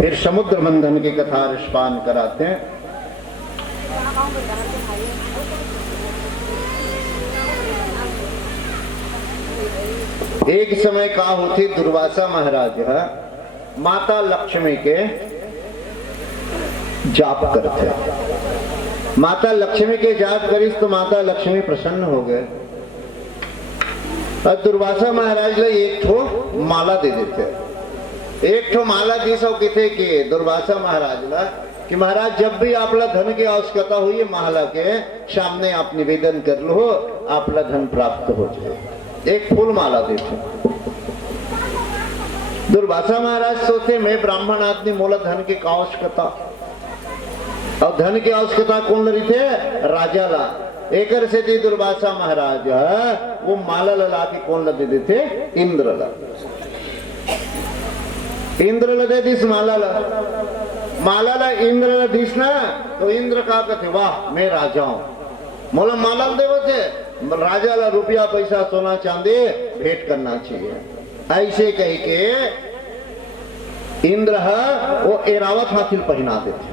फिर समुद्र मंथन की कथा ऋषपान कराते हैं। एक समय का होती दुर्वासा महाराज माता लक्ष्मी के जाप करते। माता लक्ष्मी के जाप करीस तो माता लक्ष्मी प्रसन्न हो गए और दुर्वासा महाराज ने एक ठो माला दे देते। एक ठो माला दी सौ किथे के दुर्वासा महाराज ला कि महाराज जब भी आपला धन की आवश्यकता हुई माला के सामने आप निवेदन कर लो, आपला धन प्राप्त हो जाए। एक फूल माला देते। दुर्वासा महाराज सोचे मैं ब्राह्मण आदमी, मोला धन की आवश्यकता, और धन की आवश्यकता कौन लगी थे? राजा ला। एक से थी दुर्वासा महाराज वो माला ला के कौन ला दे देते? इंद्र ला। इंद्र ला दे दिस माला ला। माला ला इंद्र ला दिस ना, तो इंद्र का कहते वाह मैं राजा हूं, मोला माला दे बचे। राजा ला रुपया पैसा सोना चांदी भेंट करना चाहिए। ऐसे कह के इंद्र वो एरावत हाथी पहना देते।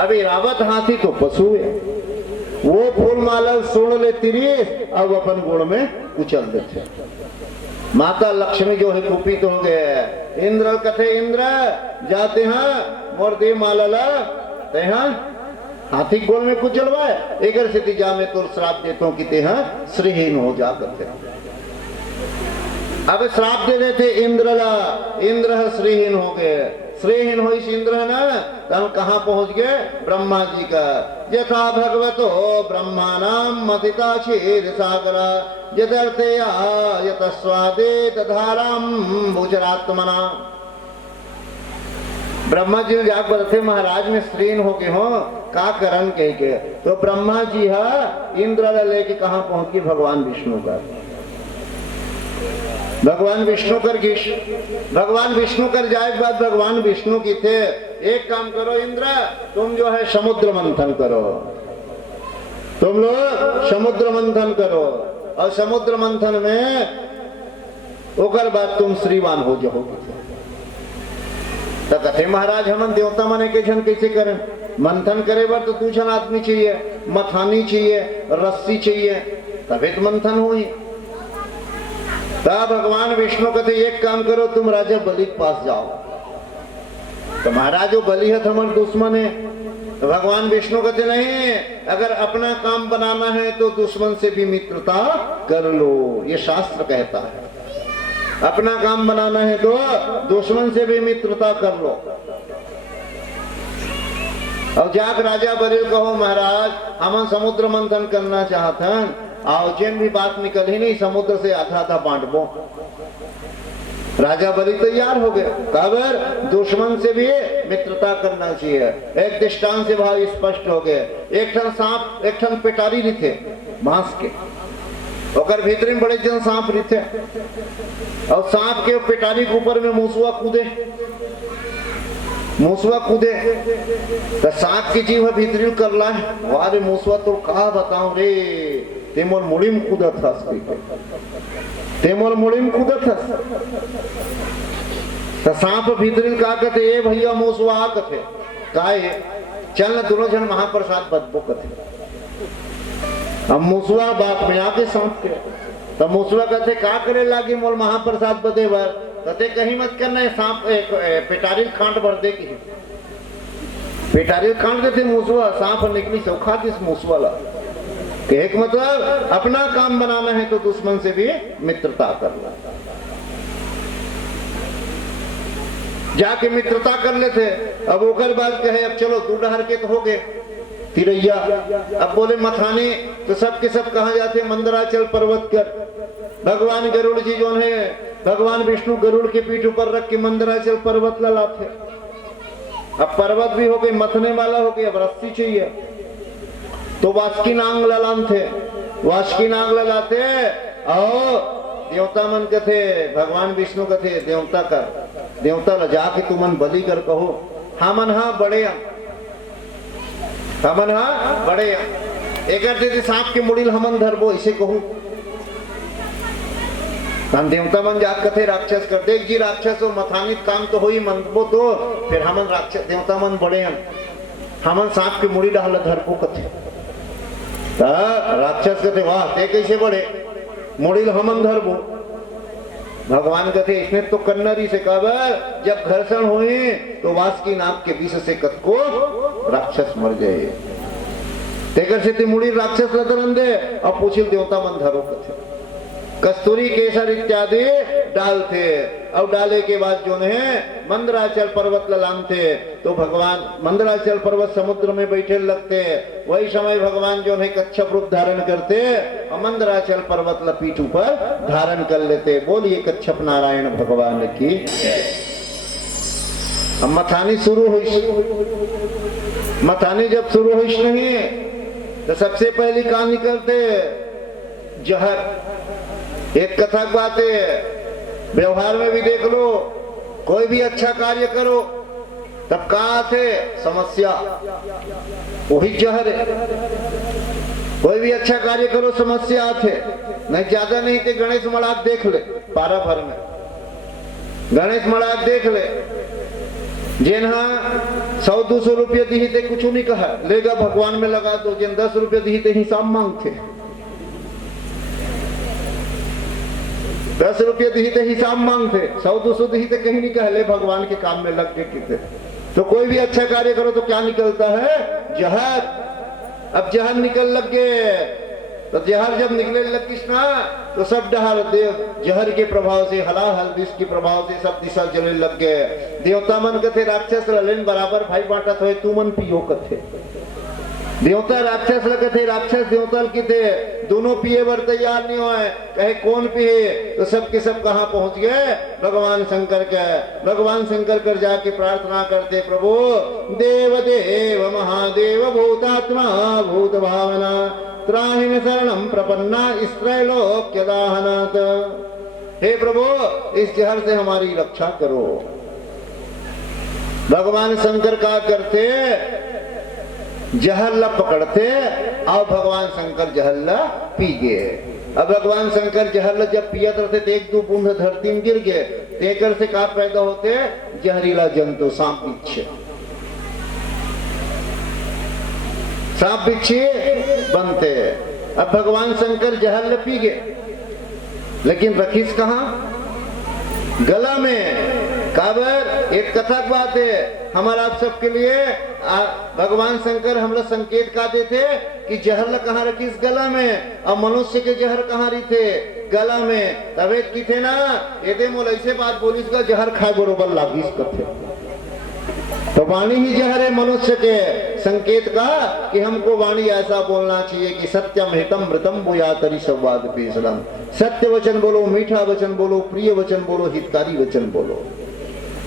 अब एरावत हाथी तो पशु है, वो फूल माला सोड़ ले तिरी अब अपन गुण में उछल देते। माता लक्ष्मी जो है कुपित हो गए। इंद्र कथे इंद्र जाते हैं मोर दे माला ला ते हाथी गोल में कुचलवाए। एक स्थिति जा में तो श्राप देता हूं कि ते श्रीहीन हो जा करते। अब श्राप दे देते इंद्र ला। इंद्र श्रीहीन हो गए। श्रीहीन हो इस इंद्र ना तब कहां पहुंच गए? ब्रह्मा जी का। यथा भगवतो ब्रह्माणाम मदिता क्षीर सागरा यदर्थे यत स्वादे तधाराम भुजरात्मना। ब्रह्मा जी जाग बरते महाराज में श्रीहीन हो गए हो का करन कह के। तो ब्रह्मा जी इंद्र ला लेके कहां पहुंच गए? भगवान विष्णु का। भगवान विष्णु कर गिश। भगवान विष्णु कर जाए के बाद भगवान विष्णु की थे एक काम करो इंद्र, तुम जो है समुद्र मंथन करो। तुम लोग समुद्र मंथन करो और समुद्र मंथन में ओकर बाद तुम श्रीमान हो जाओगे। तो कथे महाराज हम देवता माने के जन कैसे करें? मंथन करे बार तो तू जन आदमी चाहिए, मथानी चाहिए, रस्सी चाहिए, तभी तो मंथन हुई। तब भगवान विष्णु कहते एक काम करो तुम राजा बलि के पास जाओ। तो महाराज वो बलि है हमारे दुश्मन है। तो भगवान विष्णु कहते नहीं, अगर अपना काम बनाना है तो दुश्मन से भी मित्रता कर लो, ये शास्त्र कहता है। अपना काम बनाना है तो दुश्मन से भी मित्रता कर लो। और जाक राजा बलि कहो महाराज हम समुद्र मंथन करना चाहते हैं, आओ जैन भी बात निकल ही नहीं, समुद्र से आधा आधा बांटबो। राजा बलि तैयार हो गया। खबर दुश्मन से भी मित्रता करना चाहिए। एक दृष्टांत से भाव स्पष्ट हो गए। एक ठन सांप एक ठन पेटारी रिथे बांस के, ओकर भीतर में बड़े जन सांप रिथे और सांप के पेटारी के ऊपर में मूसुआ कूदे। मूसुआ कूदे तो सांप की जीव भीतरी कर ला। वारे मूसुआ तो कहा बताऊं रे, तेमोर मुड़ीम कूदत हस, तेमोर मुड़ीम कूदत हस। तो सांप भीतरी का कहते ए भैया मूसुआ कथे काहे चल दोनों जन महाप्रसाद बदबो कथे। अब मूसुआ बाप में आके सांप के तो मूसुआ कहते का करे लागी मोल महाप्रसाद बदे बार कहते कहीं मत करना है। सांप पेटारी खांड भर दे की पेटारी खांड देते मूसुआ, सांप निकली चौखा दिस मूसुआ ला। एक मतलब अपना काम बनाना है तो दुश्मन से भी मित्रता करना। जाके मित्रता कर लेते। अब ओकर बाद कहे अब चलो तू डहर के तो हो गए तिरैया। अब बोले मथाने तो सब के सब कहा जाते मंदराचल पर्वत कर। भगवान गरुड़ जी जो है भगवान विष्णु गरुड़ के पीठ ऊपर रख के मंदराचल पर्वत ला लाते। अब पर्वत भी हो गई, मथने वाला हो गया, अब रस्सी चाहिए तो वास्की नांग ललान थे। वास्की नांग ललाते और देवता मन के थे भगवान विष्णु के थे देवता का। देवता ला जाके तुमन बलि कर कहो हमन बड़े हमन बड़े एक सांप के मुड़िल हमन धरबो ऐसे कहूं। हम देवता मन जाग कथे राक्षस कर देख जी राक्षस और मथानित काम तो हो ही मनबो तो फिर हमन राक्षस देवता मन बड़े हमन सांप के मुड़ी डाल धर को कथे राक्षस कथे वाह ते कैसे बड़े मुड़ी हमन धरबो भगवान कहते इसने तो कन्नरी से कबर जब घर्षण हुए तो वासुकी नाग के विष से कतको राक्षस मर गए तेकर से मुड़ी राक्षस लदरन दे अब पूछिल देवता मन धरो कथे कस्तूरी केसर इत्यादि डालते और डाले के बाद जो है मंदराचल पर्वत लांगते तो भगवान मंदराचल पर्वत समुद्र में बैठे लगते वही समय भगवान जो है कच्छप रूप धारण करते और मंदराचल पर्वत पीठ ऊपर धारण कर लेते। बोलिए कच्छप नारायण भगवान की। अब मथानी शुरू हुई, मथानी जब शुरू हुई नहीं तो सबसे पहली कहां निकलते जहर। एक कथा बात है व्यवहार में भी देख लो, कोई भी अच्छा कार्य करो तब कहां थे समस्या, वही जहर है। कोई भी अच्छा कार्य करो समस्या थे, नहीं ज्यादा नहीं थे गणेश मड़ाक देख ले पारा भर में, गणेश मड़ाक देख ले जिन्हा 100-200 रुपये दी थे कुछ नहीं कहा लेगा भगवान में लगा दो, जिन 10 रुपये दी थे हिसाब मांगते, 10 रुपये दी थे हिसाब मांगते, 100-200 दी थे कहीं नहीं कह ले भगवान के काम में लग के। तो कोई भी अच्छा कार्य करो तो क्या निकलता है जहर। अब जहर निकल लग गए तो जहर जब निकले लग कृष्णा तो सब डहर देव जहर के प्रभाव से हलाहल विष के प्रभाव से सब दिशा जलने लग गए। देवता मन कथे राक्षस ललन बराबर भाई बांटत हो तू मन पियो कथे, देवता राक्षस लगते राक्षस देवता की थे दोनों पिए बर तैयार नहीं हुए, कहे कौन पिए तो सब के सब कहां पहुंच गए भगवान शंकर के। भगवान शंकर कर जाके प्रार्थना करते प्रभु देव देव महादेव भूतात्मा भूत भावना त्राहिण शरणम प्रपन्ना स्त्रैलोक्य दाहनात्। हे प्रभु इस जहर से हमारी रक्षा करो। भगवान शंकर का करते जहरला पकड़ते और भगवान शंकर जहरला पी गए। अब भगवान शंकर जहरला जब पियत रहते तो 1-2 बूंद धरती में गिर गए, तेकर से का पैदा होते जहरीला जंतु सांप बिच्छे, सांप बिच्छे बनते। अब भगवान शंकर जहरला पी गए लेकिन रखीस कहां गला में। काबर एक कथा की बात है हमारा आप सबके लिए भगवान शंकर हमरा संकेत का देते कि जहर कहाँ रखीस गला में और मनुष्य के जहर कहाँ रही थे गला में। तबे की थे ना ये मोल ऐसे बात बोलिस का जहर खाए बरोबर लागिस करते तो वाणी ही जहर है मनुष्य के संकेत का कि हमको वाणी ऐसा बोलना चाहिए कि सत्यम हितम मृतम बोया तरी संवाद पेशरम। सत्य वचन बोलो, मीठा वचन बोलो, प्रिय वचन बोलो, हितकारी वचन बोलो।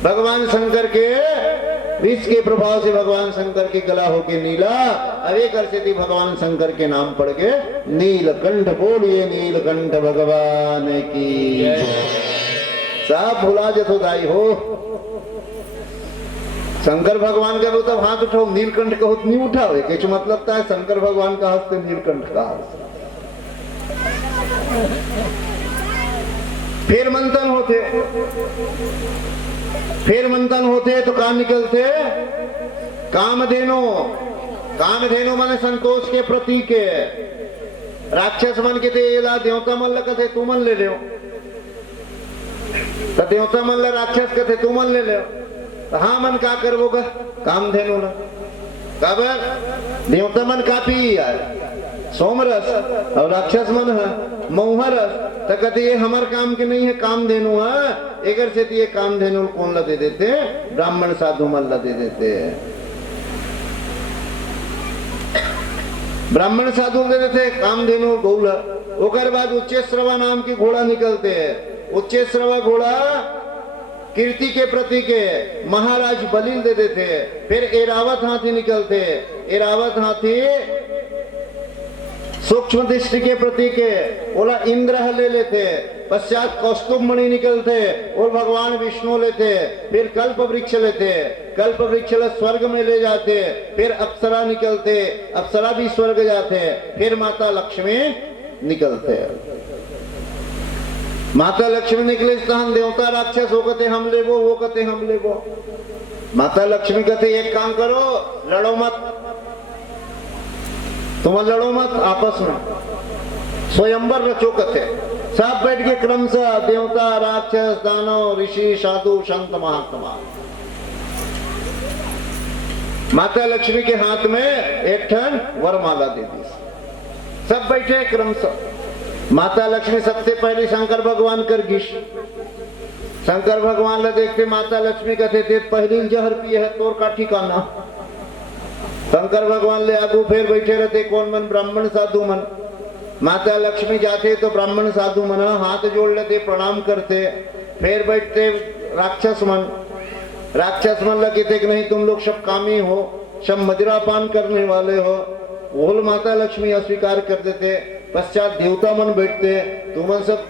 भगवान शंकर के विष के प्रभाव से भगवान शंकर के गला होके नीला अरे कर से थी भगवान शंकर के नाम पड़ के नीलकंठ। बोलिए नीलकंठ भगवान की। सब भुला जसोदाई हो शंकर भगवान का तो हाथ उठाओ, नीलकंठ का हाथ नहीं उठाओ कुछ मतलब है शंकर भगवान का हस्ते नीलकंठ का हस्त। फिर मंथन होते तो कहां निकलते कामधेनु। कामधेनु माने संतोष के प्रतीक है। राक्षस मन के थे एला देवता मन लगे तू मन ले लो, तो देवता मन ला राक्षस कहते तू मन ले लो। हाँ मन का करवोगा कामधेनु ना काबर देवता मन का पी यार सोमरस और राक्षस मन है मऊहरस। तो कहते ये हमार काम के नहीं है कामधेनु है। एकर से ये कामधेनु कौन ला दे देते ब्राह्मण साधु मन ला दे देते, ब्राह्मण साधु दे देते कामधेनु गौला। ओकर बाद उच्चेश्रवा नाम की घोड़ा निकलते हैं। उच्चेश्रवा घोड़ा कीर्ति के प्रतीक है, महाराज बलिल दे देते। फिर एरावत हाथी निकलते, एरावत हाथी सूक्ष्म दृष्टि के प्रतीक है, ओला इंद्र ले लेते। पश्चात कौस्तुभ मणि निकलते और भगवान विष्णु लेते। फिर कल्प वृक्ष लेते, कल्प वृक्ष स्वर्ग में ले जाते। फिर अप्सरा निकलते, अप्सरा भी स्वर्ग जाते। फिर माता लक्ष्मी निकलते। माता लक्ष्मी निकले स्थान देवता राक्षस वो कहते हम ले वो कहते हम ले वो। माता लक्ष्मी कहते एक काम करो, लड़ो मत, तुम लड़ो मत आपस में, स्वयंवर रचो कहते। सब बैठ के क्रमशः देवता राक्षस दानव ऋषि साधु संत महात्मा, माता लक्ष्मी के हाथ में एक ठन वरमाला दे दी। सब बैठे क्रमशः। माता लक्ष्मी सबसे पहले शंकर भगवान कर गिश। शंकर भगवान ले देखते माता लक्ष्मी कहते थे पहली जहर पिए है तोर का ठिकाना। शंकर भगवान ले आगू फिर बैठे रहते कौन मन, ब्राह्मण साधु मन। माता लक्ष्मी जाते तो ब्राह्मण साधु मन हाथ जोड़ लेते प्रणाम करते। फिर बैठते राक्षस मन। राक्षस मन लगे थे कि नहीं तुम लोग सब कामी हो, सब मदिरा पान करने वाले हो। बोल माता लक्ष्मी अस्वीकार कर देते। पश्चात देवता मन बैठते, तुम सब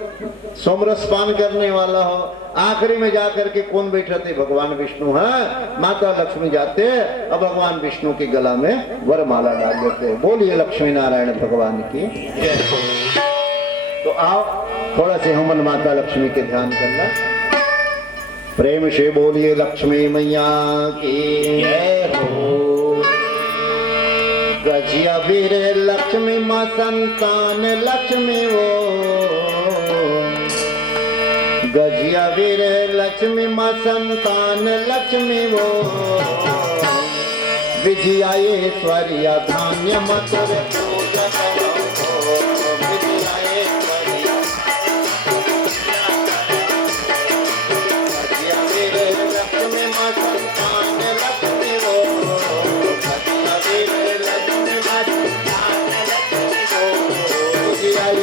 सोमरस पान करने वाला हो। आखिरी में जाकर के कौन बैठे थे, भगवान विष्णु है। माता लक्ष्मी जाते और भगवान विष्णु के गला में वरमाला डाल देते। बोलिए लक्ष्मी नारायण भगवान की। तो आओ थोड़ा से हमन माता लक्ष्मी के ध्यान करना, प्रेम से बोलिए लक्ष्मी मैया की जय हो। गजिया वीर लक्ष्मी माँ संतान लक्ष्मी वो, गजिया वीर लक्ष्मी माँ संतान लक्ष्मी वो। विजया ऐश्वर्या धान्य मधुर विजया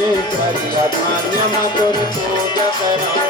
ऐश्वर्या धान्य मधुर पूजा करो।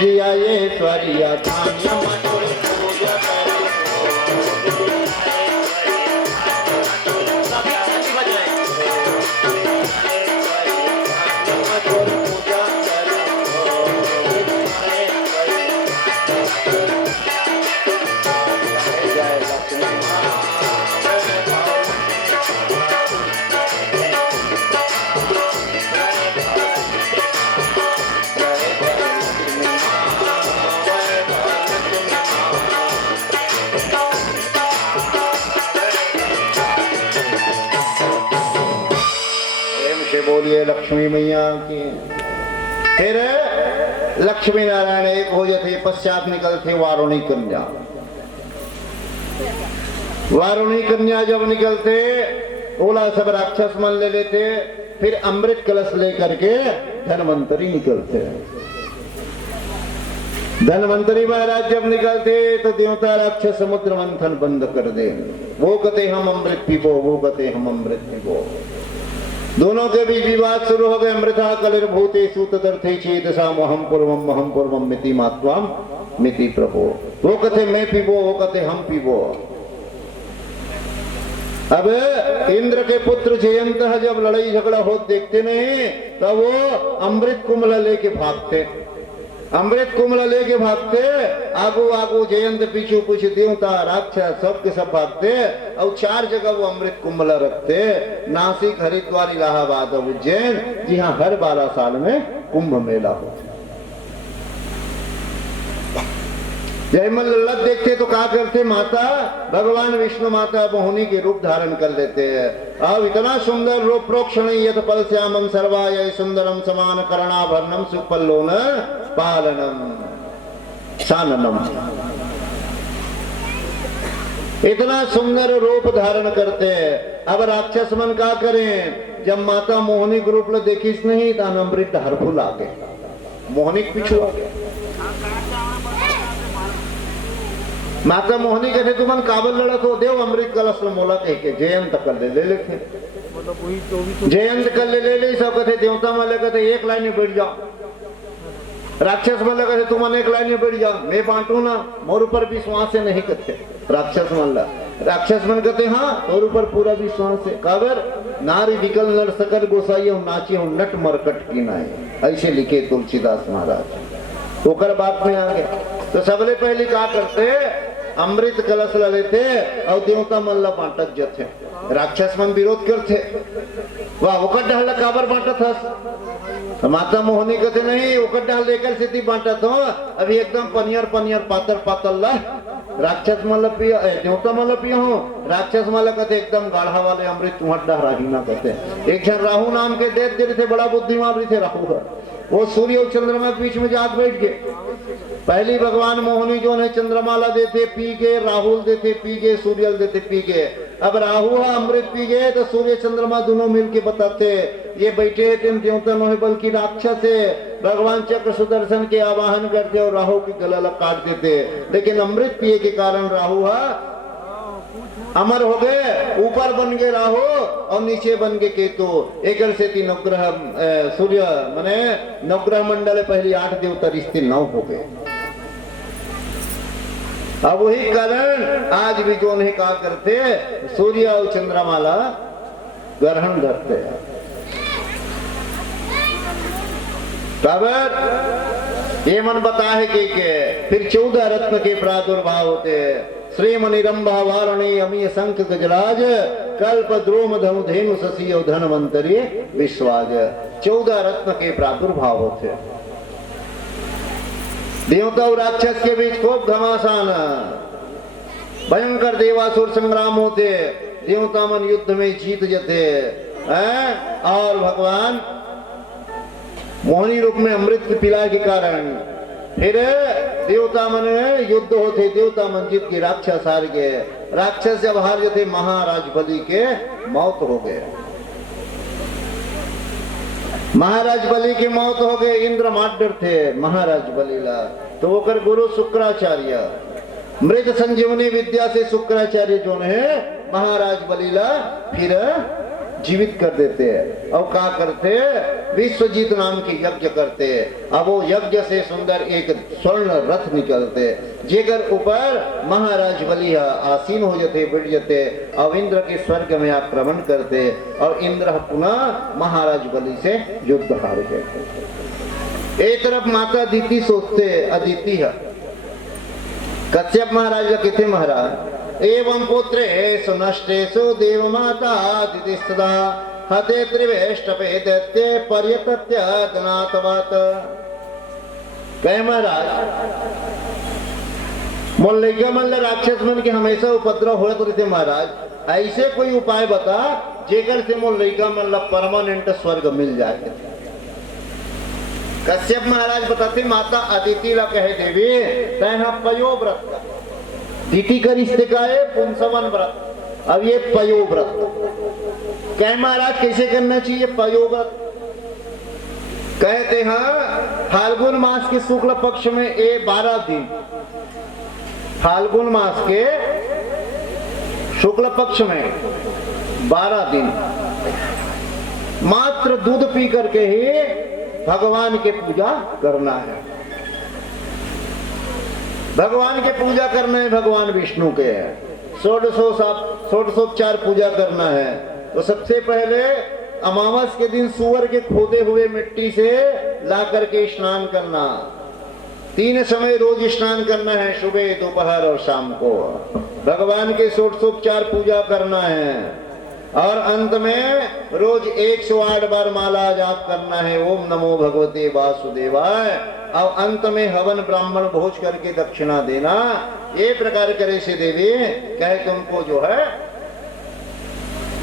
जिया ये स्वरिया धान्य मधुर पूजा करो बोलिए लक्ष्मी मैया की। फिर लक्ष्मी नारायण एक हो जाते पश्चात निकलते वारुणी कन्या। वारुणी कन्या जब निकलते ओला सब राक्षस मन ले लेते, फिर अमृत कलश लेकर के धनवंतरी निकलते। धनवंतरी महाराज जब निकलते तो देवता राक्षस समुद्र मंथन बंद कर दे। वो कहते हम अमृत पीबो, वो कहते हम अमृत पीबो। दोनों के बीच विवाद शुरू हो गए। अमृता कलिर्भूते सूतदर्थे चेतसा महम पूर्वम मिति मात्वाम मिति प्रभो। वो कहते मैं पीबो, वो कहते हम पीबो। अब इंद्र के पुत्र जयंत जब लड़ाई झगड़ा हो देखते नहीं तो वो अमृत कुमला लेके भागते। अमृत कुमला लेके भागते, आगू आगू जयंत पीछू पीछे देवता राक्षस सब के सब भागते। और 4 जगह वो अमृत कुंभला रखते, नासिक हरिद्वार इलाहाबाद और उज्जैन, जी हाँ हर 12 साल में कुंभ मेला होता। जयमल लल्लत देखते तो क्या करते, माता भगवान विष्णु माता मोहिनी के रूप धारण कर लेते हैं। अब इतना सुंदर रूप प्रोक्षणीय पल श्यामम सर्वाय सुंदरम समान करणाभरणम सुपल्लोन पालनम साननम। इतना सुंदर रूप धारण करते हैं। अब राक्षस मन क्या करें, जब माता मोहिनी के रूप देखीस नहीं तो अमृत हरफुल आ गए, मोहिनी पीछू आ गए। माता मोहिनी कहते तुमन काबल लड़त हो, देव अमृत कलश मोला कह के जयंत कर ले लेते। जयंत कर ले सब कहते देवता माले कहते एक लाइन में बैठ जाओ। राक्षस माले कहते तुम एक लाइन में बैठ जाओ, मैं बांटू ना, मोर ऊपर विश्वास से नहीं कहते। राक्षस माला राक्षस मन कहते हाँ और ऊपर पूरा विश्वास है। काबर नारी विकल नर सकल गोसाई नाची हूँ नट मरकट की नाई, ऐसे लिखे तुलसीदास महाराज। ओकर बात में आ गया तो सबले पहले क्या करते, अमृत कलश ला लेते और देवता मन ला बांटत जथे। राक्षस मन विरोध करते, वाह ओकर डाल काबर बांटत हस। माता मोहिनी कहते नहीं ओकर डाल लेकर सीधी बांटत हो, अभी एकदम पनियर पनियर पातर पातर ला राक्षस मन ला पिया, देवता मन ला पिया हो। राक्षस मन ला कहते एकदम गाढ़ा वाले अमृत तुम्हारा डहरा ही ना कहते। एक जन राहु नाम के देते थे, बड़ा बुद्धिमान थे राहु। वो सूर्य और चंद्रमा के बीच में जाके बैठ गए। पहली भगवान मोहिनी जो है चंद्रमाला देते पी गए, राहुल देते पी गए, सूर्य देते पी गए। अब राहु अमृत पी गए तो सूर्य चंद्रमा दोनों मिलके बताते ये बैठे देवता नहीं बल्कि राक्षस है। भगवान चक्र सुदर्शन के आवाहन करते और राहु की गला काट देते। लेकिन अमृत पिए के कारण राहु अमर हो गए, ऊपर बन गए राहु और नीचे बन गए केतु। एक से 3 नवग्रह सूर्य माने नवग्रह मंडल पहले 8 देवता रिश्ते 9 हो गए। अब वही कारण आज भी जो नहीं कहा करते सूर्य और चंद्रमाला ग्रहण करते हैं। काबर ये मन बता है कि फिर 14 रत्न के प्रादुर्भाव होते हैं। श्रीमनिरंभा वारणी अमीय शंख गजराज कल्प द्रोम धनु धेनु शशि और धनवंतरी विश्वाज। 14 रत्न के प्रादुर्भाव होते। देवता और राक्षस के बीच खूब घमासान भयंकर देवासुर संग्राम होते। देवता मन युद्ध में जीत जाते और भगवान मोहिनी रूप में अमृत पिलाए के कारण फिर देवता मन युद्ध होते। देवता मन जीत के राक्षस हार गए। राक्षस जब हार जाते महाराज बलि के मौत हो गए। महाराज बलि की मौत हो गए। इंद्र मार थे महाराज बलि ला, तो वो कर गुरु शुक्राचार्य मृत संजीवनी विद्या से शुक्राचार्य जो है महाराज बलि ला फिर जीवित कर देते हैं। और क्या करते, विश्वजीत नाम की यज्ञ करते। अब वो यज्ञ से सुंदर एक स्वर्ण रथ निकलते, जेकर ऊपर महाराज बलि आसीन हो जाते, बैठ जाते। अब इंद्र के स्वर्ग में आक्रमण करते और इंद्र पुनः महाराज बलि से युद्ध हार गए। एक तरफ माता अदिति सोचते, अदिति है कश्यप महाराज कहते, महाराज एवं पुत्रेषु नष्टेषु देव माता अदिति सदा हते त्रिवेष्टपे दैत्ये पर्यतत्य धनातवत्। कहे महाराज मोल्लिका मल्ल राक्षस मन के हमेशा उपद्रव हो रहते, महाराज ऐसे कोई उपाय बता जेकर से मोल्लिका मल्ल परमानेंट स्वर्ग मिल जाए। कश्यप महाराज बताते, माता अदिति ला कहे देवी तैहा पयो व्रत, दिति का रिश्ते का है पुंसवन व्रत। अब ये पयो व्रत कहे महाराज कैसे करना चाहिए पयो व्रत? कहते हैं फाल्गुन मास के शुक्ल पक्ष में 12 दिन, फाल्गुन मास के शुक्ल पक्ष में 12 दिन मात्र दूध पी करके ही भगवान के पूजा करना है। भगवान के पूजा करना है, भगवान विष्णु के है। 1604 पूजा करना है। तो सबसे पहले अमावस के दिन सुअर के खोदे हुए मिट्टी से ला करके स्नान करना। 3 समय रोज स्नान करना है, सुबह दोपहर और शाम को। भगवान के 1604 पूजा करना है और अंत में रोज 108 बार माला जाप करना है, ओम नमो भगवते वासुदेवाय। और अंत में हवन ब्राह्मण भोज करके दक्षिणा देना। ये प्रकार करे से देवी कहे तुमको जो है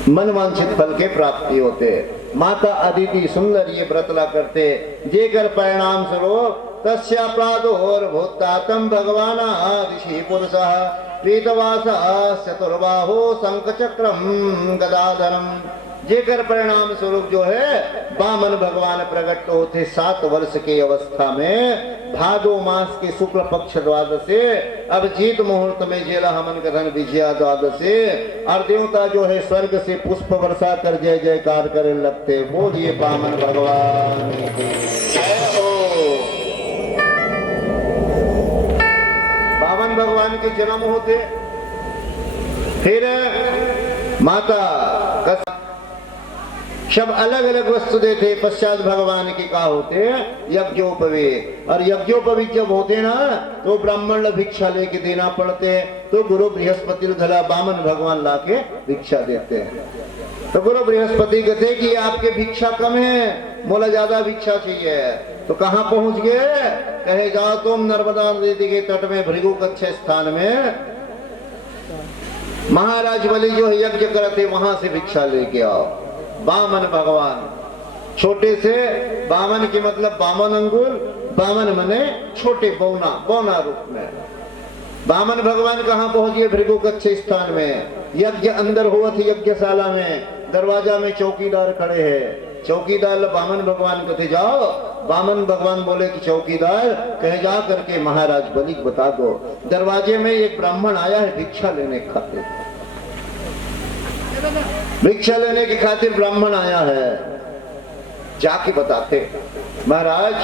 मनवांछित फल के प्राप्ति होते। माता अदिति सुंदर ये व्रतला करते, जेकर परिणाम स्वरूप तस्याप्रादोर्भूतातम भगवान आदिशि पुरुषः पीतवासः चतुर्बाहो शंखचक्रम गदाधरम। जेकर परिणाम स्वरूप जो है वामन भगवान प्रकट होते 7 वर्ष की अवस्था में भादो मास के शुक्ल पक्ष द्वादशे अभिजीत मुहूर्त में जेला हमन कथन विजया द्वादशे और देवता जो है स्वर्ग से पुष्प वर्षा कर जय जयकार करे लगते। बोलिए वामन भगवान जय हो। वामन भगवान के जन्म होते, फिर माता सब अलग अलग वस्तु देते। पश्चात भगवान के का होते यज्ञोपवीत, और यज्ञोपवीत जब होते ना तो ब्राह्मण भिक्षा लेके देना पड़ते। तो गुरु बृहस्पति घला वामन भगवान लाके भिक्षा देते हैं। तो गुरु बृहस्पति कहते कि आपके भिक्षा कम है, मोला ज्यादा भिक्षा चाहिए। तो कहाँ पहुंच गए? कहे जाओ तुम नर्मदा नदी के तट में भृगु कच्छ स्थान में महाराज बलि जो यज्ञ करते वहां से भिक्षा लेके आओ। वामन भगवान छोटे से, वामन की मतलब वामन अंगुल, वामन मने छोटे बौना, बौना रूप में। वामन भगवान कहाँ पहुंचे? भृगु कच्छ स्थान में। यज्ञ अंदर हुआ थी यज्ञशाला में, दरवाजा में चौकीदार खड़े हैं। चौकीदार वामन भगवान कहते जाओ। वामन भगवान बोले कि चौकीदार कहे जा करके महाराज बलि को बता दो दरवाजे में एक ब्राह्मण आया है भिक्षा लेने खातिर। भिक्षा लेने की खातिर ब्राह्मण आया है। जाके बताते महाराज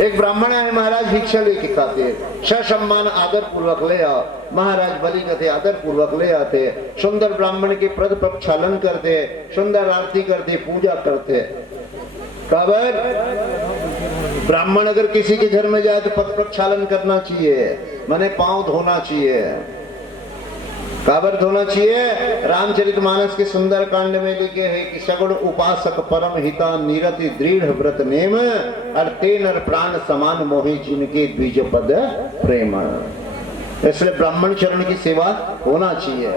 एक ब्राह्मण है, महाराज भिक्षा लेके खातिर ससम्मान आदर पूर्वक ले आओ। महाराज बलि कहते आदर पूर्वक ले आते। सुंदर ब्राह्मण के प्रद प्रक्षालन करते, सुंदर आरती करते, पूजा करते। काबर ब्राह्मण अगर किसी के घर में जाए तो पद प्रक्षालन करना चाहिए, माने पांव धोना चाहिए। काबर धोना चाहिए? रामचरितमानस के सुंदर कांड में लिखे है कि सगुण उपासक परम हिता निरति दृढ़ व्रत नेम और ते नर प्राण समान मोहि जिनके द्विज पद प्रेम। इसलिए ब्राह्मण चरण की सेवा होना चाहिए।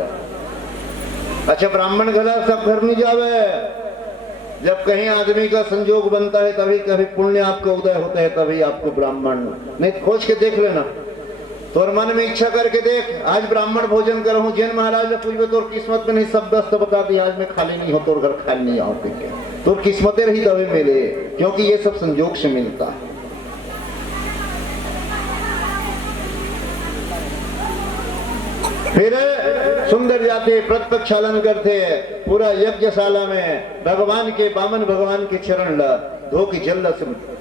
अच्छा ब्राह्मण गला सब घर में जावे। जब कहीं आदमी का संजोग बनता है तभी कभी पुण्य आपका उदय होता है, तभी आपको ब्राह्मण नहीं खोज के देख लेना। तोर मन में इच्छा करके देख, आज ब्राह्मण भोजन करूं। जैन महाराज ने पूछे तोर किस्मत में नहीं सब दस्त बता दी, आज मैं खाली नहीं हो, तोर घर खाली नहीं आओ। तोर किस्मतें रही दबे मिले, क्योंकि ये सब संजोग से मिलता है। फिर सुंदर जाते व्रत प्रक्षालन करते, पूरा यज्ञशाला में भगवान के बामन भगवान के चरण धो की जल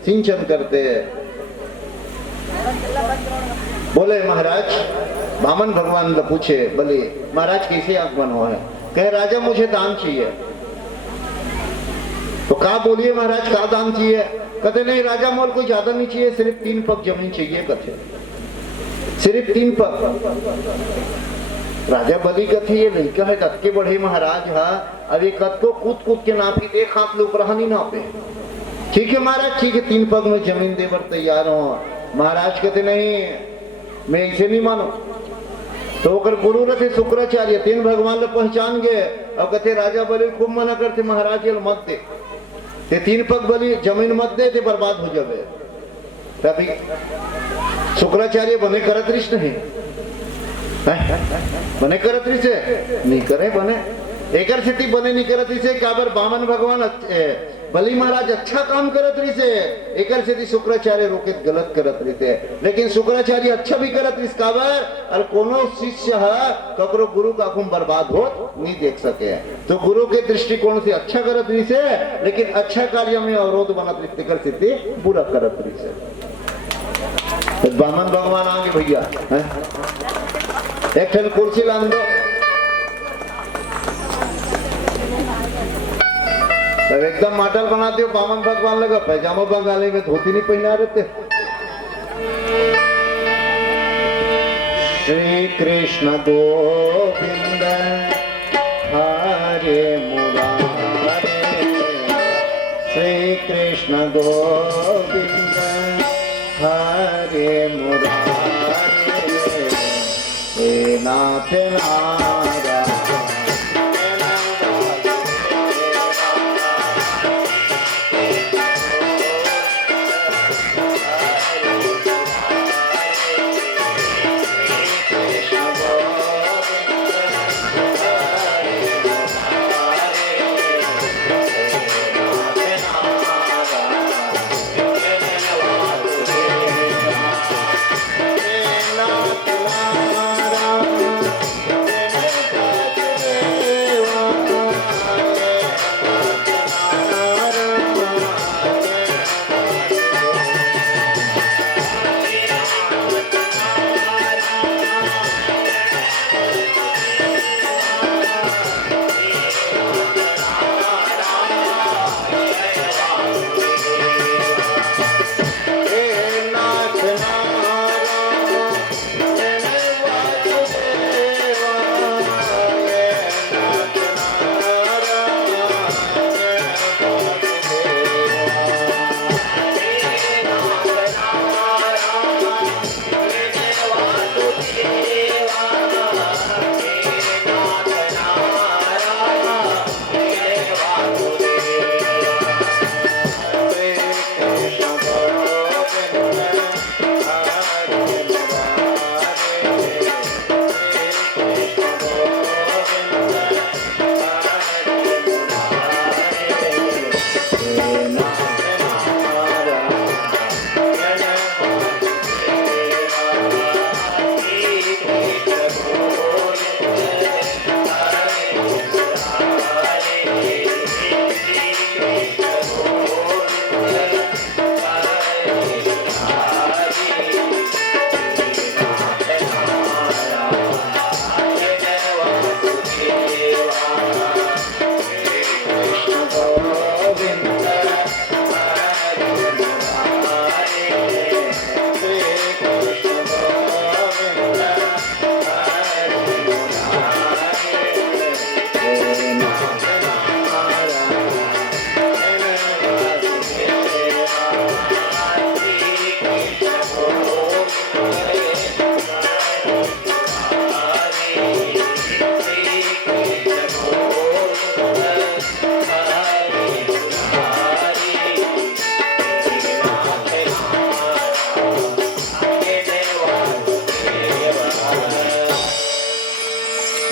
सिंचन करते। बोले महाराज, बामन भगवान पूछे, बोले महाराज कैसे आगमन हुआ है? कहे राजा मुझे दान चाहिए। तो कहा बोलिए महाराज क्या दान चाहिए? कहते नहीं राजा मोल कोई ज्यादा नहीं चाहिए, सिर्फ 3 पग जमीन चाहिए। कहते सिर्फ 3 पग। राजा बली कथे ये नहीं कहे कत के बढ़े महाराज। हाँ अब ये कत को कूद कूद के नापी दे, हाथ लोग रहा नहीं नापे। ठीक है महाराज, ठीक है 3 पग में जमीन देवर तैयार हो। महाराज कहते नहीं मैं इसे नहीं मानो। तो अगर गुरु रहे शुक्राचार्य 3 भगवान लोग पहचान गए और कहते राजा बलि खूब मना करते महाराज ये मत दे, ते 3 पग बलि जमीन मत दे, ते बर्बाद हो जावे। तभी शुक्राचार्य बने करत नहीं बने करत से नहीं करे बने एक स्थिति बने नहीं करत से काबर बामन भगवान बलि महाराज अच्छा काम करत रही से एक स्थिति शुक्राचार्य रोके गलत करत रही थे। लेकिन शुक्राचार्य अच्छा भी करत रही काबर और कोनो शिष्य है ककरो गुरु का खून बर्बाद हो नहीं देख सके। तो गुरु के दृष्टिकोण से अच्छा करत रही से, लेकिन अच्छा कार्य में अवरोध बनत रही कर स्थिति बुरा करत रही से। तो बामन भगवान आगे भैया एक ठन कुर्सी लान दो। तब एकदम माटल बनाते हो बामन भगवान लगा पैजामा बंगाली में धोती नहीं पहना रहते। श्री कृष्ण गोविंद हरे मुरारे, श्री कृष्ण गोविंद हरे मुरारे, नाथ नारायण।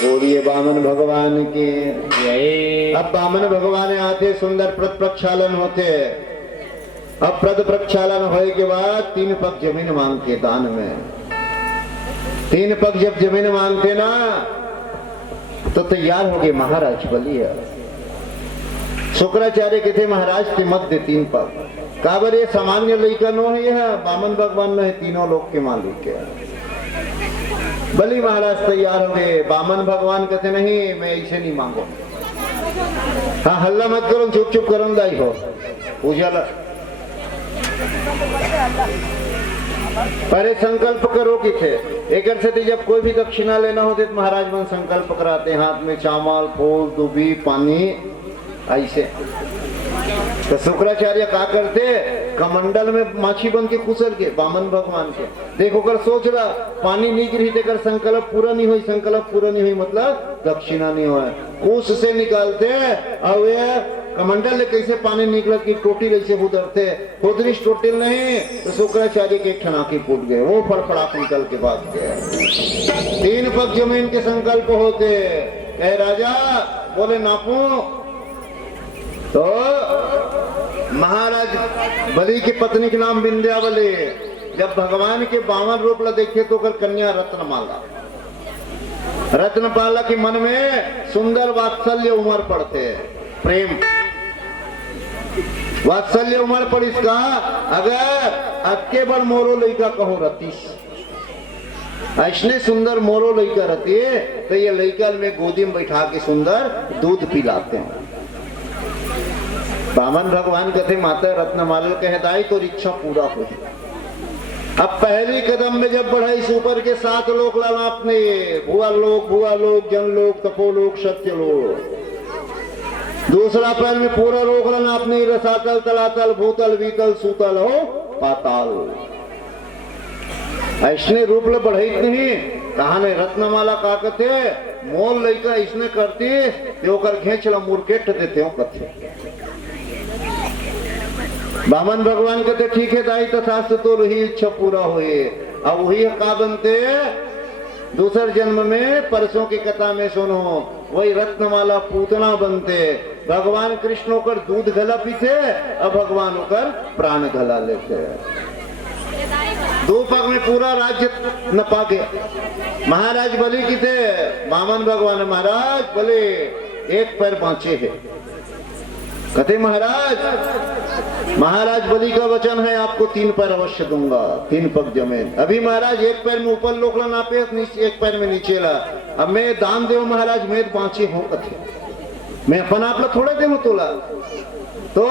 बोलिए बामन भगवान के। अब बामन भगवान आते सुंदर प्रत प्रक्षालन होते। अब प्रत प्रक्षालन होने के बाद 3 पग जमीन मांगते दान में। तीन पग जब जमीन मांगते ना तो तैयार हो गए महाराज बलि। शुक्राचार्य के थे महाराज के मत दे तीन पग काबर ये सामान्य लड़का नो है, बामन भगवान ने तीनों लोग के मालिक है। बलि महाराज तैयार हो गए। बामन भगवान कहते नहीं मैं ऐसे नहीं मांगो। हाँ हल्ला मत करो, चुप चुप करो दाई हो उजाला। पहले संकल्प करो कि थे एक से जब कोई भी दक्षिणा लेना होते तो महाराज मन संकल्प कराते हाथ में चावल फूल दुबी पानी ऐसे। तो शुक्राचार्य का करते कमंडल में माछी बन के कुसर के बामन भगवान के देखो कर सोच रहा पानी नहीं गिरी देकर संकल्प पूरा नहीं हुई। संकल्प पूरा नहीं हुई मतलब दक्षिणा नहीं हुआ। कुश से निकालते और ये कमंडल कैसे पानी निकला कि टोटी ऐसे उधरते खुदरी टोटिल नहीं तो शुक्राचार्य के ठनाके फूट गए। वो फड़फड़ाक निकल के भाग गए। तीन पग जमीन के संकल्प होते कहे राजा बोले नापू तो महाराज बलि की पत्नी के नाम विंध्यावली। जब भगवान के 52 रूप ला देखे तो कर कन्या रत्नमाला। रत्नमाला के मन में सुंदर वात्सल्य उमड़ पड़ते प्रेम वात्सल्य उमड़ पड़ इसका। अगर अक्के बड़ मोरो लड़का कहो रतीश ऐसने सुंदर मोरो लड़का रहती है तो ये लड़का में गोदी में बैठा के सुंदर दूध पिलाते हैं। बामन भगवान कहते माता रत्नमाला कहताई तो इच्छा पूरा हो। अब पहली कदम में जब बढ़ाई ऊपर के 7 लोक लाना अपने भुआ लोक जन लोक तपोलोक सत्य लोक। दूसरा पैर में पूरा रोक लाना अपने रसातल तलातल भूतल वीतल सूतल हो पाताल। ऐसने रूप ले बढ़ाई नहीं कहा ने रत्नमाला का कहते मोल लड़का इसने करती कर घेचला मुरकेट देते हो कथे। बामन भगवान कहते ठीक है दाई तथास्तु तो रही इच्छा पूरा हुए। अब वही का बनते दूसरे जन्म में परसों की कथा में सुनो वही रत्नमाला पूतना बनते। भगवान कृष्ण होकर दूध गला पीते अब भगवान होकर प्राण गला लेते। 2 पग में पूरा राज्य न पाके महाराज बलि की थे। बामन भगवान महाराज बोले एक पैर बांचे है। कहते महाराज बलि का वचन है आपको 3 पैर अवश्य दूंगा 3 पग जमीन। अभी महाराज एक पैर में ऊपर लोकला नापे एक पैर में नीचे ला। अब मैं दान देव महाराज मैं बांचे हो कथे मैं अपन आप लोग थोड़े दे तोला तो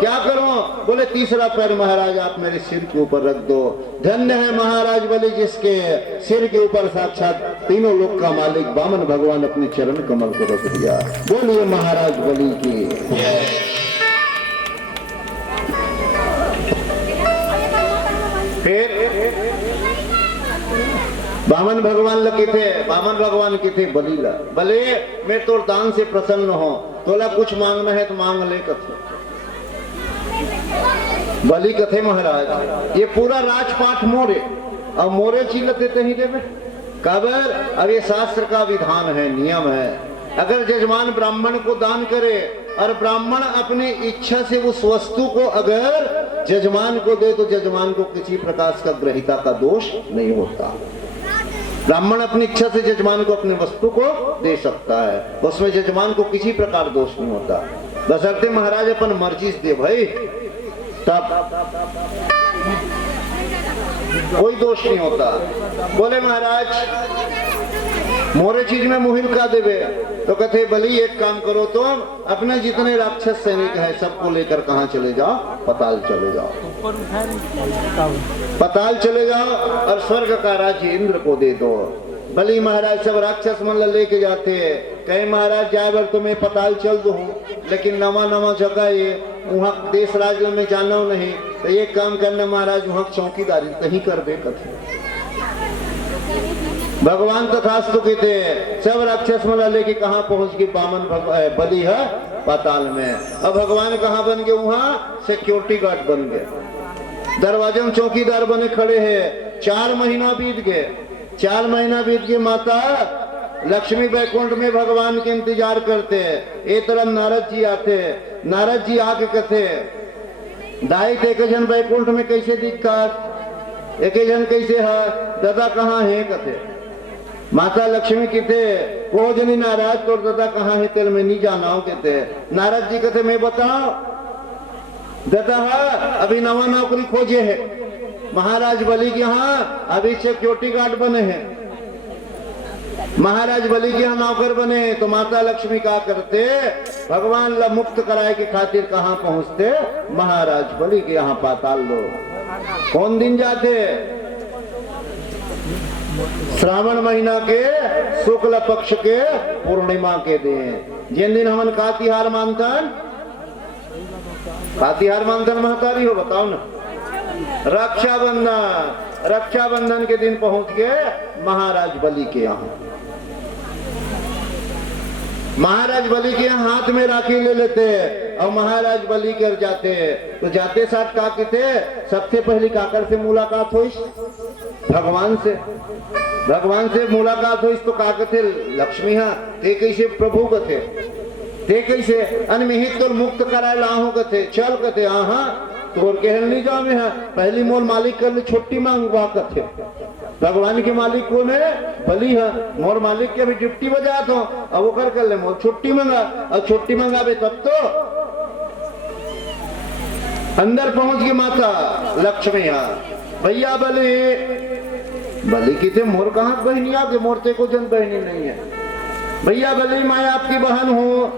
क्या करूं। बोले तीसरा पैर महाराज आप मेरे सिर के ऊपर रख दो। धन्य है महाराज बलि जिसके सिर के ऊपर साक्षात तीनों लोक का मालिक बामन भगवान अपने चरण कमल को रख दिया। बोलिए महाराज बलि की। फिर बामन भगवान लगे थे बामन भगवान की थे बलि ला। भले मैं तो दान से प्रसन्न हो तोला कुछ मांगना है तो मांग ले कथे। बलि कथे महाराज ये पूरा राजपाट मोरे और मोरे चील देते ही देवे काबर। अब ये शास्त्र का विधान है नियम है। अगर जजमान ब्राह्मण को दान करे और ब्राह्मण अपनी इच्छा से उस वस्तु को अगर जजमान को दे तो जजमान को किसी प्रकार का ग्रहिता का दोष नहीं होता। ब्राह्मण अपनी इच्छा से जजमान को अपनी वस्तु को दे सकता है उसमें जजमान को किसी प्रकार दोष नहीं होता। बशर्ते महाराज अपन मर्जी से दे भाई तब कोई दोष नहीं होता। बोले महाराज मोरे चीज में मुहिम का देवे तो कहते बलि एक काम करो तो अपने जितने राक्षस सैनिक है सबको लेकर कहाँ चले जाओ पताल चले जाओ। पताल चले जाओ और स्वर्ग का राज्य इंद्र को दे दो। बलि महाराज सब राक्षस मन लेके जाते हैं। कहीं महाराज जाए बर तो मैं पताल चल दू लेकिन नवा जगह ये वहाँ देश राज्य में जाना नहीं तो एक काम करना महाराज वहाँ चौकीदारी कहीं कर दे कथे। भगवान तथास्तु के थे सब राक्षस मला लेके कहाँ पहुंच गए बामन बलि है पाताल में। अब भगवान कहाँ बन गए वहाँ सिक्योरिटी गार्ड बन गए। दरवाजे में चौकीदार बने खड़े हैं। 4 महीना बीत गए 4 महीना बीत गए। माता लक्ष्मी बैकुंठ में भगवान के इंतजार करते हैं। एक तरफ नारद जी आते नारद जी आके कहते दाई एक जन बैकुंठ में कैसे दिखता एक जन कैसे है दादा कहाँ है कहते माता लक्ष्मी कहते वो जनी नाराज तोड़ दादा कहाँ है तेल में नहीं जाना हूं कहते। नारद जी कहते मैं बताओ दादा अभी नवा नौकरी खोजे है महाराज बलि के यहाँ अभी सिक्योरिटी गार्ड बने हैं। महाराज बलि के यहाँ नौकर बने तो माता लक्ष्मी क्या करते भगवान ला मुक्त कराए के खातिर कहाँ पहुंचते महाराज बलि के यहाँ पाताल लोग। कौन दिन जाते श्रावण महीना के शुक्ल पक्ष के पूर्णिमा के दिन जिन दिन हमन का तिहार मानतन महतारी हो बताओ ना रक्षाबंधन के दिन पहुंच गए महाराज बलि के यहाँ। महाराज बलि के यहाँ हाथ में राखी ले लेते और महाराज बलि कर जाते तो जाते साथ का कहते सबसे पहली काकर से मुलाकात हुई भगवान से मुलाकात हुई तो का कहते लक्ष्मी हाँ ते कैसे प्रभु कथे ते कैसे अनमिहित तो मुक्त कराए लाहो कथे चल कथे हाँ तोर के नहीं जाओ में पहली मोल मालिक कर ले छुट्टी मांगवा कथे। भगवान के मालिक कौन है बलि है मोर मालिक के भी ड्यूटी बजा दो अब वो कर ले मोर छुट्टी मंगा और छुट्टी मंगावे तब तो अंदर पहुंच गई माता लक्ष्मी भैया बलि की थे मोर कहाँ बहनी आगे मोरते को जन बहनी नहीं है भैया बलि मैं आपकी बहन हूँ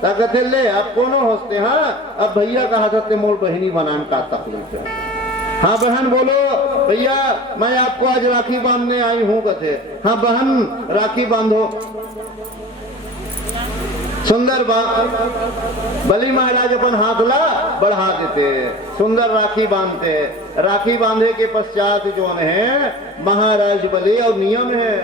कहते ले आप कौन होते हाँ अब भैया कहा था मोर बहनी बनाने का तकलीफ है। हाँ बहन बोलो भैया मैं आपको आज राखी बांधने आई हूँ कहते हाँ बहन राखी बांधो। सुंदर बात बलि महाराज अपन हाथ ला बढ़ा देते सुंदर राखी बांधते। राखी बांधे के पश्चात जो है महाराज बलि और नियम है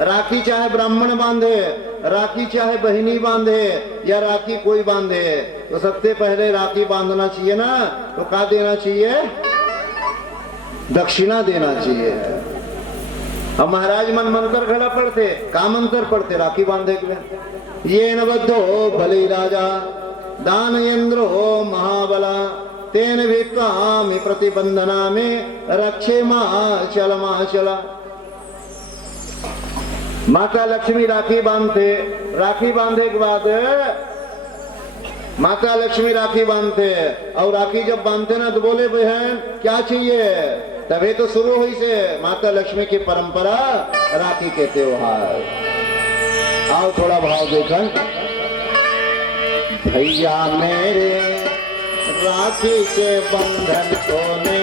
राखी चाहे ब्राह्मण बांधे राखी चाहे बहिनी बांधे या राखी कोई बांधे तो सबसे पहले राखी बांधना चाहिए ना तो क्या देना चाहिए दक्षिणा देना चाहिए। अब महाराज मन मंत्र खड़ा पढ़ते का मंत्र पढ़ते राखी बांधे के लिए ये नबद्धो बलि राजा दान इंद्रो महाबला तेन भिक्कामि प्रतिबंधना में रक्षे मां चला। माता लक्ष्मी राखी बांधे के बाद माता लक्ष्मी राखी बांधते और राखी जब बांधते ना तो बोले बहन क्या चाहिए तभी तो शुरू हुई से माता लक्ष्मी की परंपरा राखी के त्योहार। आओ थोड़ा भाव देखन भैया मेरे राखी के बंधन को ने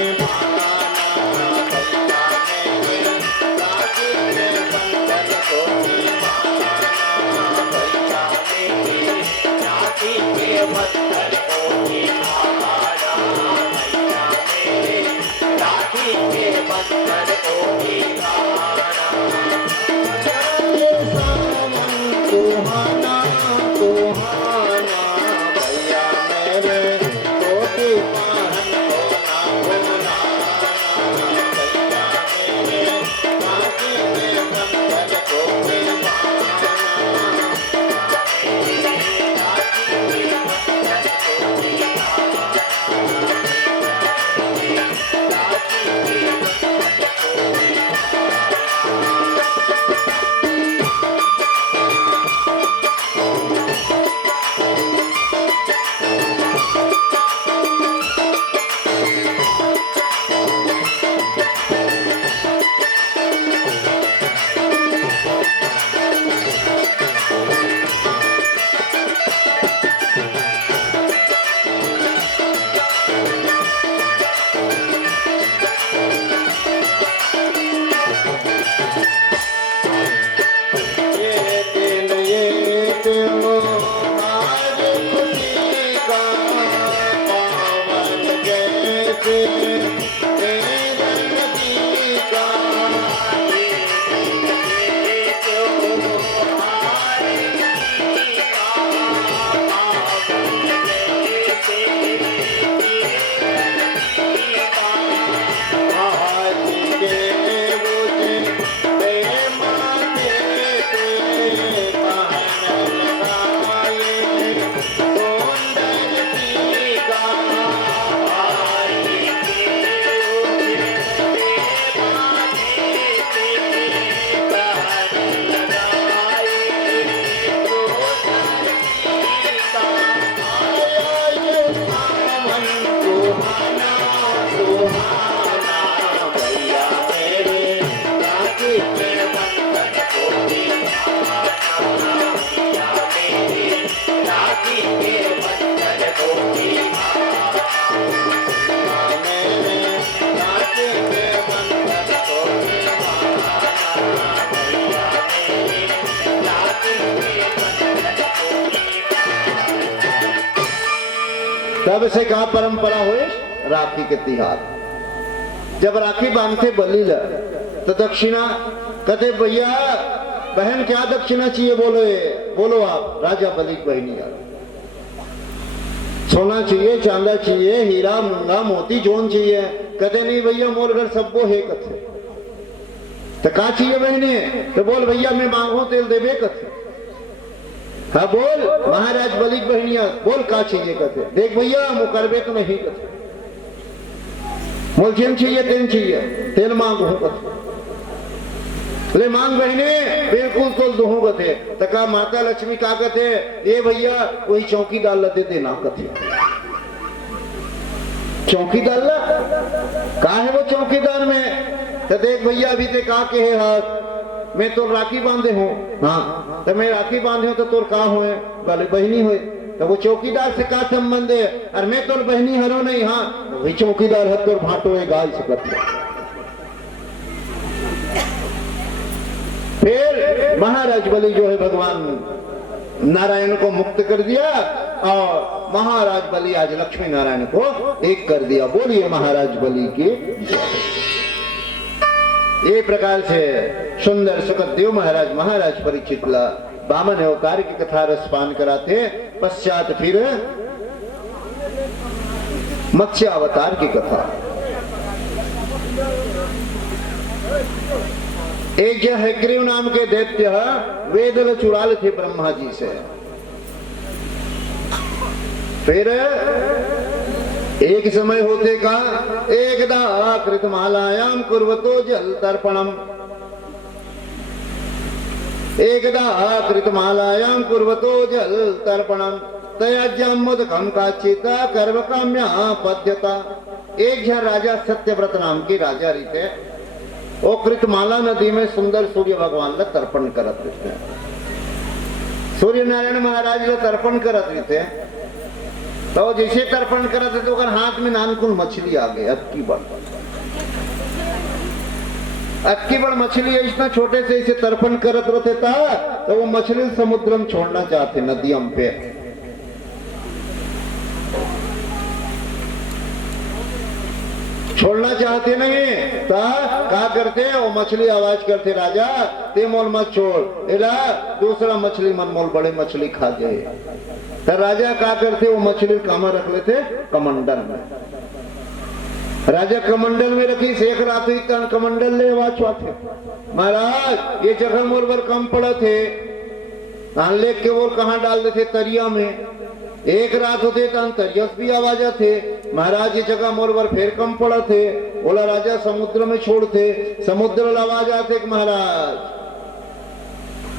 तब से का परंपरा हुई राखी के तिहार। जब राखी बांधते बलि ला तो दक्षिणा कहते भैया बहन क्या दक्षिणा चाहिए बोलो आप। राजा बलि की बहनी यार सोना चाहिए, चांदा चाहिए, हीरा मूंगा मोती जोन चाहिए। कहते नहीं भैया मोर घर सबको है कथे। तो का चाहिए बहनी? तो बोल भैया मैं मांगू तेल देवे कथे। हाँ बोल महाराज बलि की बहनिया बोल का चाहिए कथे। देख भैया वो करबे तो नहीं कथे। बोल जिन चाहिए तेन चाहिए, तेल मांगू कथे। ले मांग बहने बिल्कुल तो दुहू कथे। तका माता लक्ष्मी का कथे ये भैया वही चौकी डाल लते थे ना कथे। चौकी डाल ला का है वो चौकीदार में? तो देख भैया अभी ते का के है हाथ मैं तो राखी बांधे हूँ। हाँ तो मैं राखी बांधे हूँ तो तोर का हुए? बोले बहनी हुए। तो वो चौकीदार से का संबंध है? और मैं तोर बहनी हरो नहीं। हाँ वही चौकीदार है तोर भाटो है गाल से कथे। फिर महाराज बलि जो है भगवान नारायण को मुक्त कर दिया और महाराज बलि आज लक्ष्मी नारायण को एक कर दिया। बोलिए महाराज बलि की। ये प्रकार से सुंदर सुखदेव महाराज परीक्षित ला बामन अवतार की कथा रसपान कराते। पश्चात फिर मत्स्य अवतार की कथा। एक जो हयग्रीव नाम के दैत्य वेदल चुराल थे ब्रह्मा जी से। फिर एक समय होते का एकदा कृतमालायाम कुर्वतो जल तर्पणम। एकदा कृतमालायाम कुर्वतो जल तर्पणम तयाज्यम मुदकम काचिता कर्मकाम्या पद्यता। एक जन राजा सत्यव्रत नाम के राजा रीते वो कृतमाला नदी में सुंदर सूर्य भगवान ला तर्पण करत थे। सूर्य नारायण महाराज ला तर्पण करत थे। तो जैसे तर्पण करत थे तो हाथ में नानकुन मछली आ गई। अक्की बड़ मछली इतना छोटे से इसे तर्पण करत रहते था। तो वो मछली समुद्र में छोड़ना चाहते नदियों पे। छोड़ना चाहते नहीं तो क्या करते? वो मछली आवाज करते राजा ते मोल मत छोड़ एला दूसरा मछली मन मोल बड़े मछली खा जाए। तो राजा क्या करते? वो मछली कहाँ रख लेते? कमंडल में। राजा कमंडल में रखी शेख रात कमंडल ले आवाज थे महाराज ये जगह मोर बर कम पड़ा थे लेख के वो कहाँ डाल देते? तरिया में। एक रात होते तो तरियस भी आवाज थे महाराज ये जगह मोरवर फिर कम पड़ा थे। बोला राजा समुद्र में छोड़ते। समुद्र आवाज आते महाराज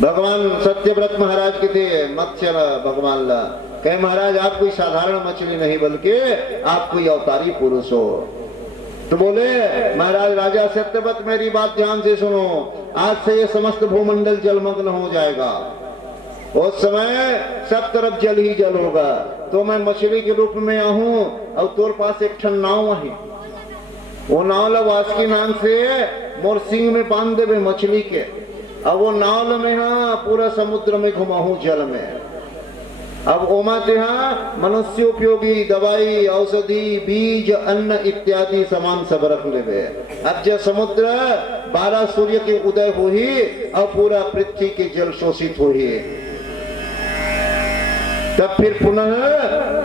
भगवान सत्यव्रत महाराज के थे मत्स्य भगवान ला कहे महाराज आप कोई साधारण मछली नहीं बल्कि आप कोई अवतारी पुरुष हो। तो बोले महाराज राजा सत्यव्रत मेरी बात ध्यान से सुनो। आज से ये समस्त भूमंडल जलमग्न हो जाएगा। उस समय सब तरफ जल ही जल होगा। तो मैं मछली के रूप में आऊं और तोर पास एक ठन नाव है। वो नाव ला वासुकी नाम से मोर सिंह में बांध देवे मछली के। अब वो नाव में पूरा समुद्र में घुमाऊं जल में। अब ओमा मनुष्य उपयोगी दवाई औषधि बीज अन्न इत्यादि सामान सब रख लेवे। अब जब समुद्र 12 सूर्य के उदय हो ही और पूरा पृथ्वी के जल शोषित हो ही तब फिर पुनः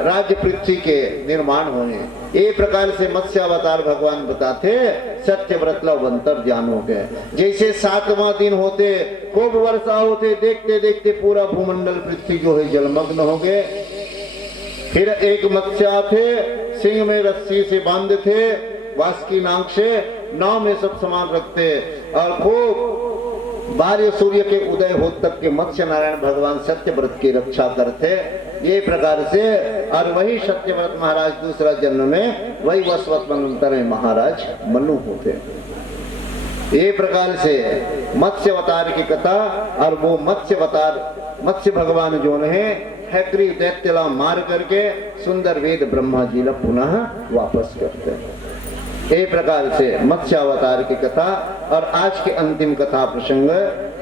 राज्य पृथ्वी के निर्माण होने। ये प्रकार से मत्स्य अवतार भगवान बताते सत्यव्रत लवंतर ज्ञान हो गए। जैसे 7वां दिन होते खूब वर्षा होते देखते देखते पूरा भूमंडल पृथ्वी जो है जलमग्न हो गए। फिर एक मत्स्य थे सिंह में रस्सी से बांधे थे वासुकी नाग से नाव में सब सामान रखते और खूब 12 सूर्य के उदय हो तक के मत्स्य नारायण भगवान सत्यव्रत की रक्षा करते। ये प्रकार से और वही सत्यव्रत महाराज दूसरा जन्म में वही वसवत मनवंतर में महाराज मनु होते। ये प्रकार से मत्स्य अवतार की कथा और वो मत्स्य भगवान जो है हयग्रीव दैत्यला मार करके सुंदर वेद ब्रह्मा जी ला पुनः वापस करते हैं। एक प्रकार से मत्स्य अवतार की कथा और आज के अंतिम कथा प्रसंग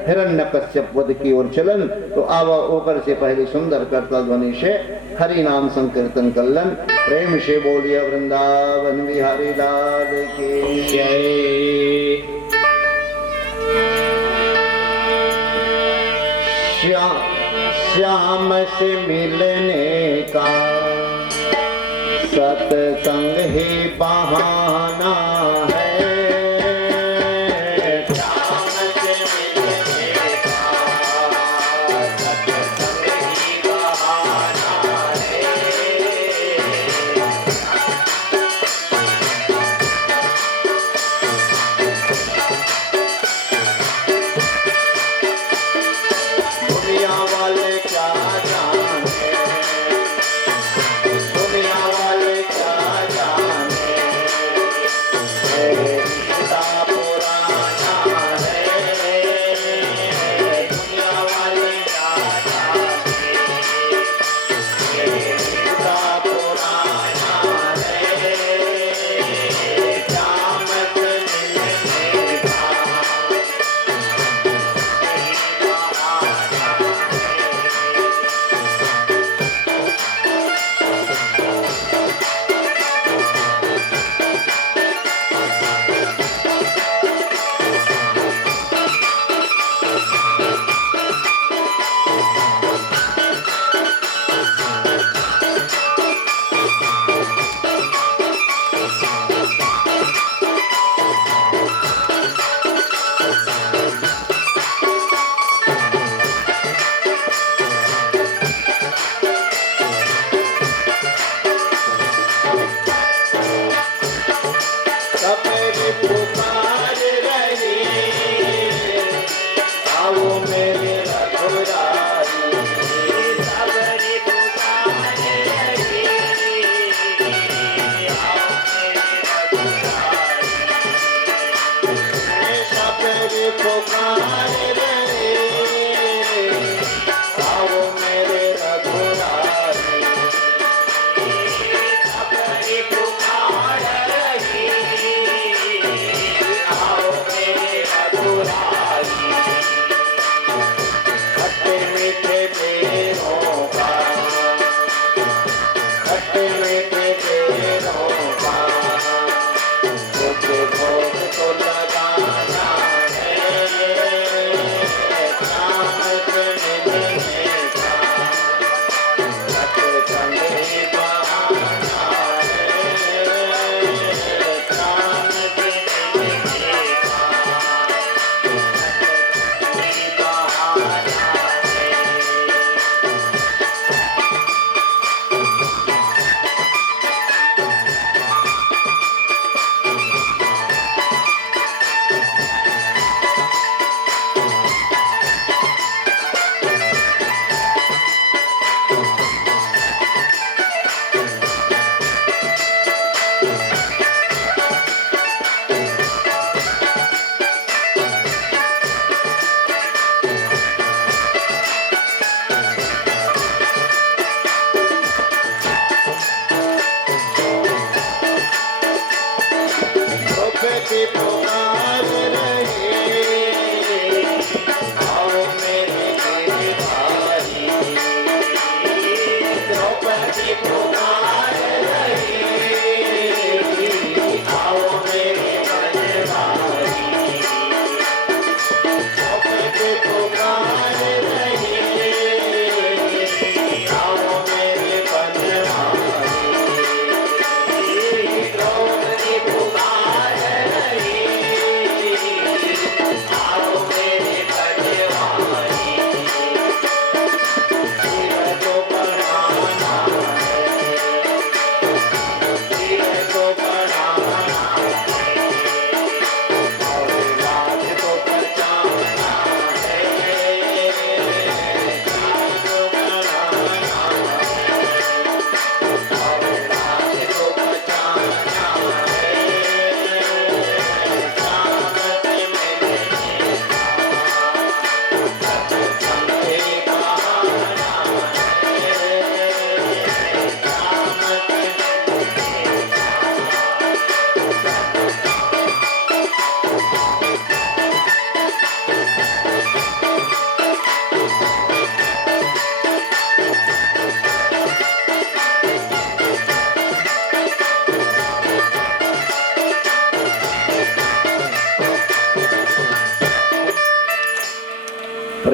हिरण्यकश्यप वध की ओर चलन। तो आवा ओकर से पहले सुंदर करता ध्वनि से हरि नाम संकीर्तन कल्लन। प्रेम से बोलिए वृंदावन बिहारी लाल की जय। श्याम से मिलने का सत्संग ही बहाना है।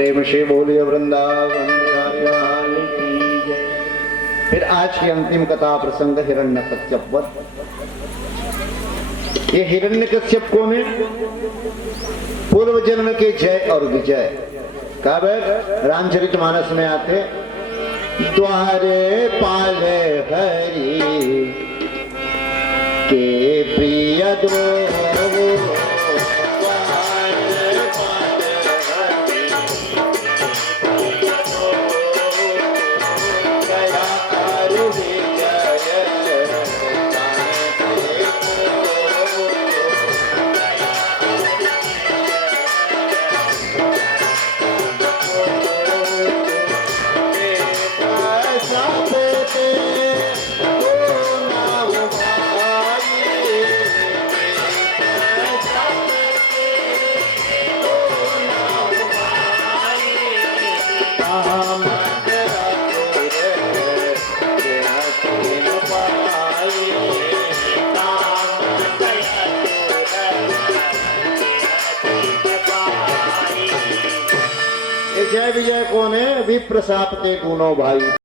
प्रेम से बोलिए वृंदावन बिहारी लाल की जय। फिर आज की अंतिम कथा प्रसंग हिरण्यकश्यप वध। ये हिरण्यकश्यप कौन है? पूर्व जन्म के जय और विजय। कब रामचरितमानस में आते, द्वारे पाले हरि के प्रिय दो, जय विजय कौन है? विप्र सापते दोनों भाई।